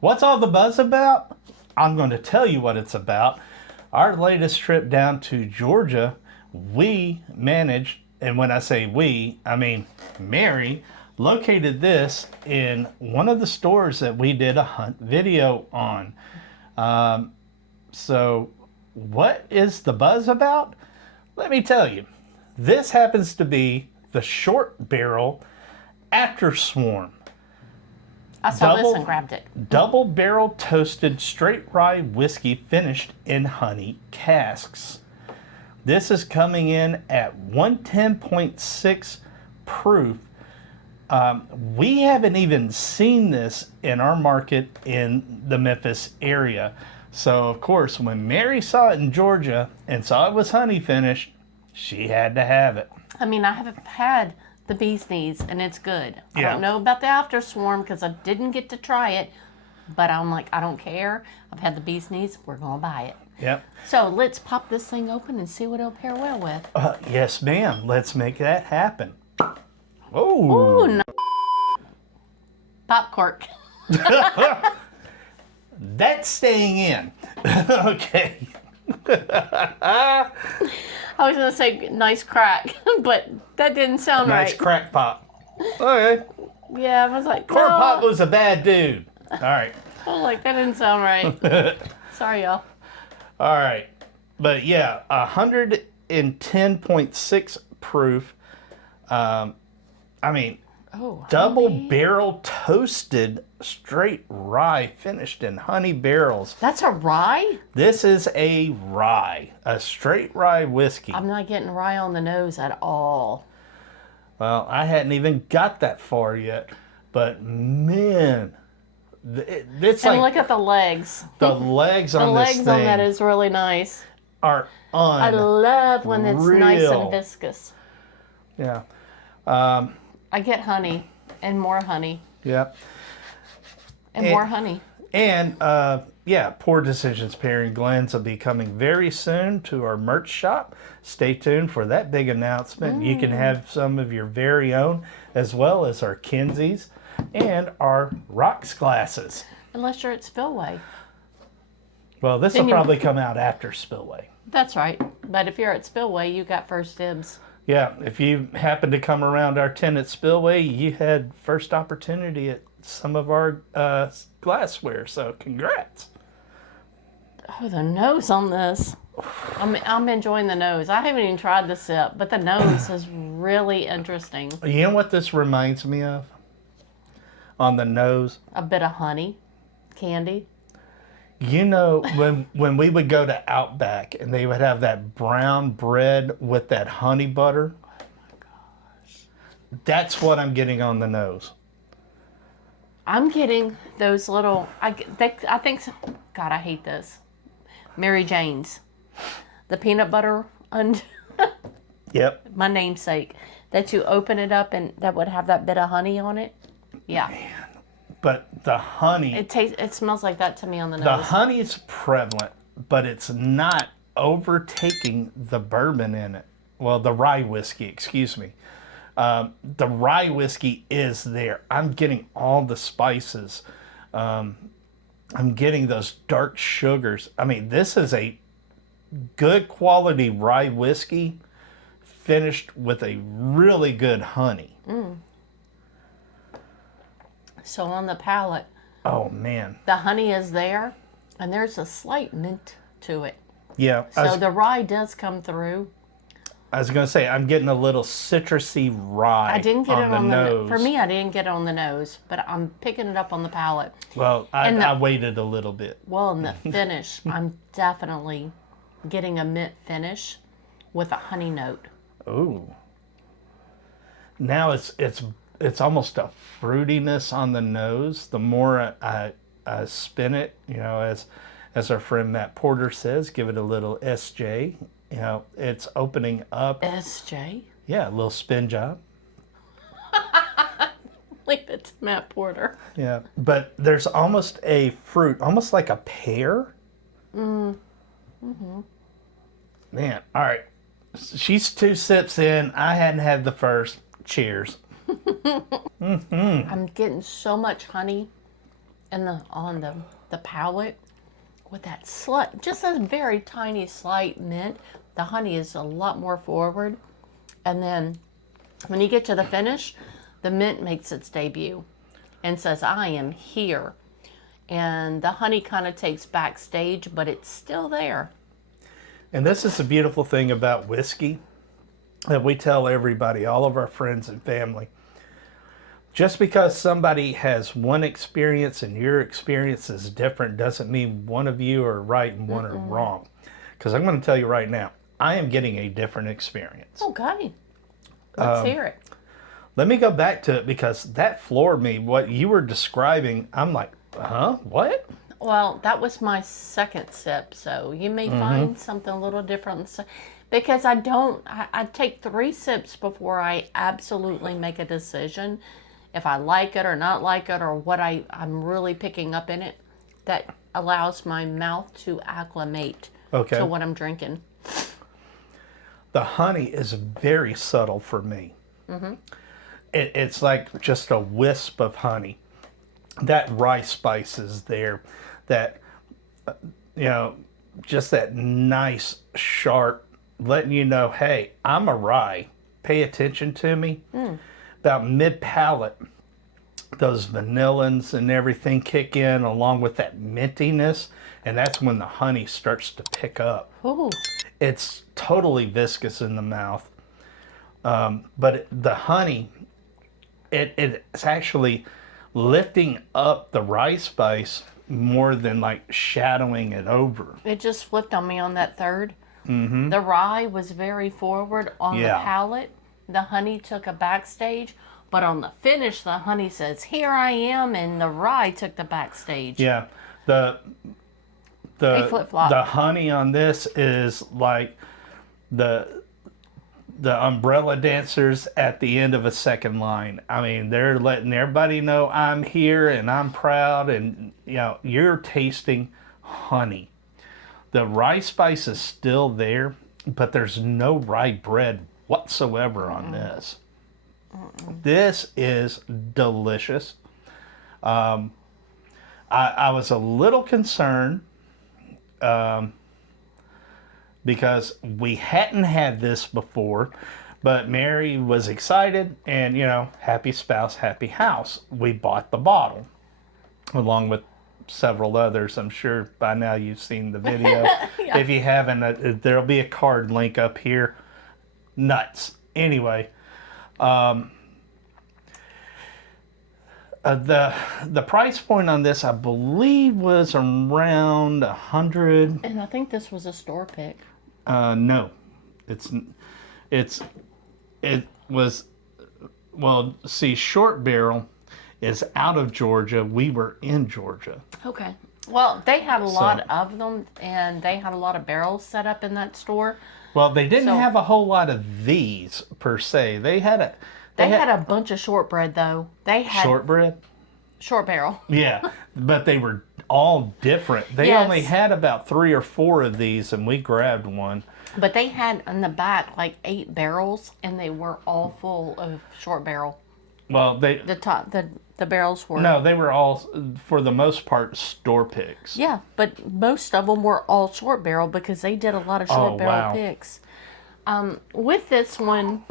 What's all the buzz about? I'm going to tell you what it's about. Our latest trip down to Georgia, we managed, and when I say we, I mean Mary, located this in one of the stores that we did a hunt video on. So what is the buzz about? Let me tell you. This happens to be the Shortbarrel Afterswarm. I saw this and grabbed it. Double barrel toasted straight rye whiskey finished in honey casks. This is coming in at 110.6 proof. We haven't even seen this in our market in the Memphis area. So of course, when Mary saw it in Georgia and saw it was honey finished, she had to have it. I mean, I have had the bee's knees and it's good. I Yeah. don't know about the Afterswarm because I didn't get to try it, but I'm like, I don't care. I've had the bee's knees. We're going to buy it. Yep. So let's pop this thing open and see what it'll pair well with. Yes, ma'am. Let's make that happen. Oh. Ooh, no. Pop cork. That's staying in. Okay. I was going to say nice crack, but that didn't sound Nice right. crack pop. Okay. Yeah, I was like, Corn no. Pop was a bad dude. All right. I was like, that didn't sound right. Sorry, y'all. All right. But yeah, 110.6 proof. I mean, Oh, double honey. barrel toasted straight rye finished in honey barrels. That's a rye? This is a rye, a straight rye whiskey. I'm not getting rye on the nose at all. Well, I hadn't even got that far yet, but man, it's And like look at the legs. the legs The on this legs on that thing is really nice. are I love when it's nice Real. and viscous. yeah, I get honey and more honey yeah. and more honey. And yeah, Poor Decisions Pairing Glens will be coming very soon to our merch shop. Stay tuned for that big announcement. You can have some of your very own, as well as our Kinseys and our rocks glasses. Unless you're at Spillway. Well, this Then will you- probably come out after Spillway. That's right. But if you're at Spillway, you got first dibs. Yeah, if you happen to come around our tent at Spillway, you had first opportunity at some of our glassware. So congrats. Oh, the nose on this. I'm enjoying the nose. I haven't even tried the sip, but the nose is really interesting. You know what this reminds me of? On the nose. A bit of honey, candy. You know, when we would go to Outback and they would have that brown bread with that honey butter. Oh my gosh. That's what I'm getting on the nose. I'm getting those little, I think, God, I hate this. Mary Jane's. The peanut butter, Yep. my namesake, that you open it up and that would have that bit of honey on it. Yeah. But the honey, It smells like that to me on the the nose. honey's prevalent, but it's not overtaking the bourbon in it. Well, the rye whiskey, excuse me. The rye whiskey is there. I'm getting all the spices. I'm getting those dark sugars. I mean, this is a good quality rye whiskey finished with a really good honey. So on the palate, Oh, man. the honey is there and there's a slight mint to it. Yeah. So the rye does come through. I was going to say, I'm getting a little citrusy rye I didn't get it on the nose. For me, I didn't get it on the nose, but I'm picking it up on the palate. Well, And I waited a little bit. Well, in the finish, I'm definitely getting a mint finish with a honey note. Ooh. Now it's almost a fruitiness on the nose. The more I spin it, you know, as our friend Matt Porter says, give it a little SJ. You know, it's opening up. SJ? Yeah, a little spin job. Leave it to Matt Porter. Yeah, but there's almost a fruit, almost like a pear. Mm-hmm. Man, all right. She's 2 sips in. I hadn't had the first. Cheers. I'm getting so much honey and the palate with that just a very tiny slight mint. The honey is a lot more forward, and then when you get to the finish, the mint makes its debut and says, "I am here." And the honey kind of takes backstage, but it's still there. And this is the beautiful thing about whiskey that we tell everybody, all of our friends and family. Just because somebody has one experience and your experience is different doesn't mean one of you are right and one are wrong. Because I'm going to tell you right now, I am getting a different experience. Okay. Let's hear it. Let me go back to it because that floored me. What you were describing, I'm like, huh? What? Well, that was my second sip, so you may find something a little different. Because I take 3 sips before I absolutely make a decision. If I like it or not like it, or what I'm really picking up in it, that allows my mouth to acclimate to what I'm drinking. The honey is very subtle for me. It's like just a wisp of honey. That rye spice is there. That, just that nice, sharp, letting you know, hey, I'm a rye. Pay attention to me. About mid-palate, those vanillins and everything kick in along with that mintiness, and that's when the honey starts to pick up. Ooh. It's totally viscous in the mouth, but the honey, it's actually lifting up the rye spice more than like shadowing it over. It just flipped on me on that third. The rye was very forward on the palate. The honey took a backstage, but on the finish, the honey says, "Here I am," and the rye took the backstage. Yeah, They flip-flop. the honey on this is like the umbrella dancers at the end of a second line. I mean, they're letting everybody know I'm here and I'm proud, and you're tasting honey. The rye spice is still there, but there's no rye bread whatsoever on this. This is delicious. I was a little concerned because we hadn't had this before, but Mary was excited, and happy spouse, happy house. We bought the bottle along with several others. I'm sure by now you've seen the video. Yeah. If you haven't, there'll be a card link up here. Nuts. Anyway, the price point on this, I believe, was around 100. And I think this was a store pick. No, it was. Well, see, Short Barrel is out of Georgia. We were in Georgia. Okay. Well, they had a lot of them, and they had a lot of barrels set up in that store. Well, they didn't have a whole lot of these per se. They had a bunch of shortbread though. They had shortbread. Short barrel. Yeah, but they were all different. They only had about 3 or 4 of these, and we grabbed one. But they had in the back like 8 barrels, and they were all full of short barrel. Well, the barrels were. No, they were all, for the most part, store picks. Yeah, but most of them were all short barrel because they did a lot of short barrel picks. With this one,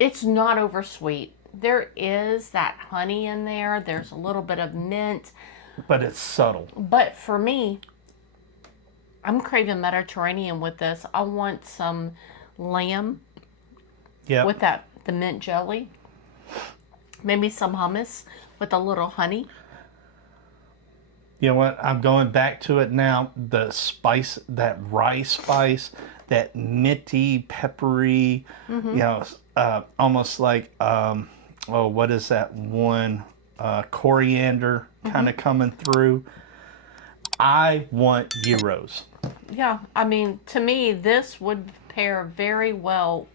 it's not oversweet. There is that honey in there. There's a little bit of mint. But it's subtle. But for me, I'm craving Mediterranean with this. I want some lamb with the mint jelly. Maybe some hummus with a little honey. You know what? I'm going back to it now. The spice, that rye spice, that minty, peppery, almost like, what is that one? Coriander kind of coming through. I want gyros. Yeah, I mean, to me, this would pair very well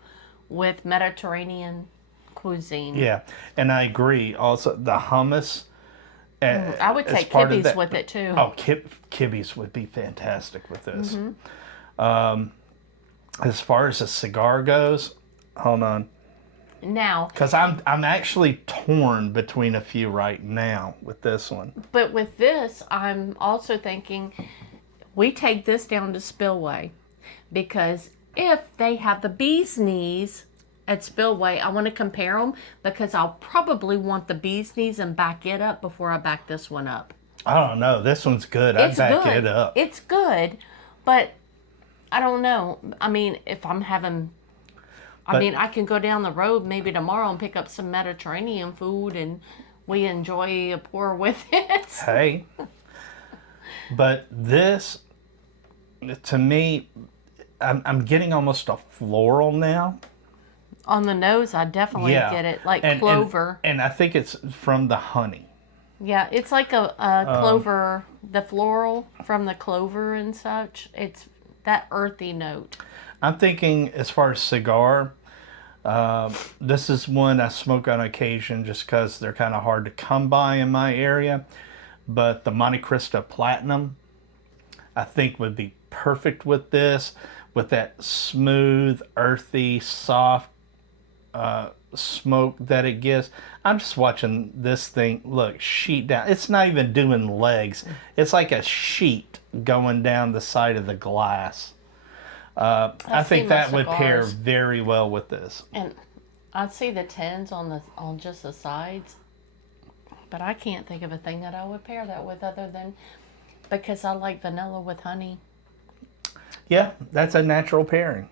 with Mediterranean cuisine. Yeah, and I agree. Also, the hummus. I would take kibbies with it too. Oh, kibbies would be fantastic with this. As far as a cigar goes, hold on. Now, Because I'm actually torn between a few right now with this one. but with this, I'm also thinking we take this down to Spillway, because if they have the bee's knees at Spillway, I want to compare them, because I'll probably want the bee's knees and back it up before I back this one up. I don't know. This one's good. I'd back it up. It's good, but I don't know. I mean, if I'm having... I can go down the road maybe tomorrow and pick up some Mediterranean food and we enjoy a pour with it. Hey. But this, to me, I'm getting almost a floral now. On the nose, I definitely get it, like clover. And I think it's from the honey. Yeah, it's like a clover, the floral from the clover and such. It's that earthy note. I'm thinking as far as cigar, this is one I smoke on occasion just because they're kind of hard to come by in my area. But the Monte Cristo Platinum, I think would be perfect with this, with that smooth, earthy, soft smoke that it gives. I'm just watching this thing, look, sheet down. It's not even doing legs. It's like a sheet going down the side of the glass. I think that would pair very well with this. And I see the tins on just the sides, but I can't think of a thing that I would pair that with other than, because I like vanilla with honey. Yeah, that's a natural pairing.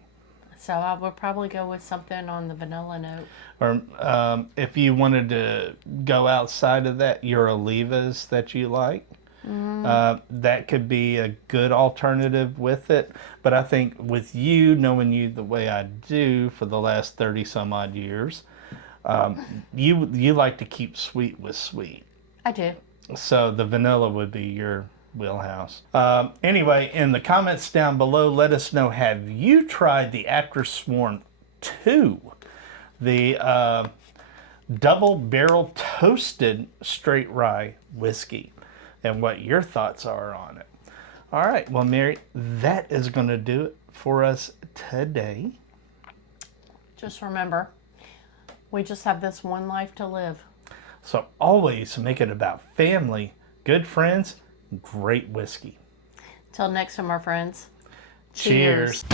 So I would probably go with something on the vanilla note. Or if you wanted to go outside of that, your Olivas that you like. That could be a good alternative with it. But I think with you, knowing you the way I do for the last 30 some odd years, you like to keep sweet with sweet. I do. So the vanilla would be your wheelhouse. Anyway, in the comments down below, let us know, have you tried the Afterswarm 2? The double barrel toasted straight rye whiskey, and what your thoughts are on it. All right, well, Mary, that is going to do it for us today. Just remember, we just have this one life to live. So always make it about family, good friends, great whiskey. Till next time, our friends. Cheers.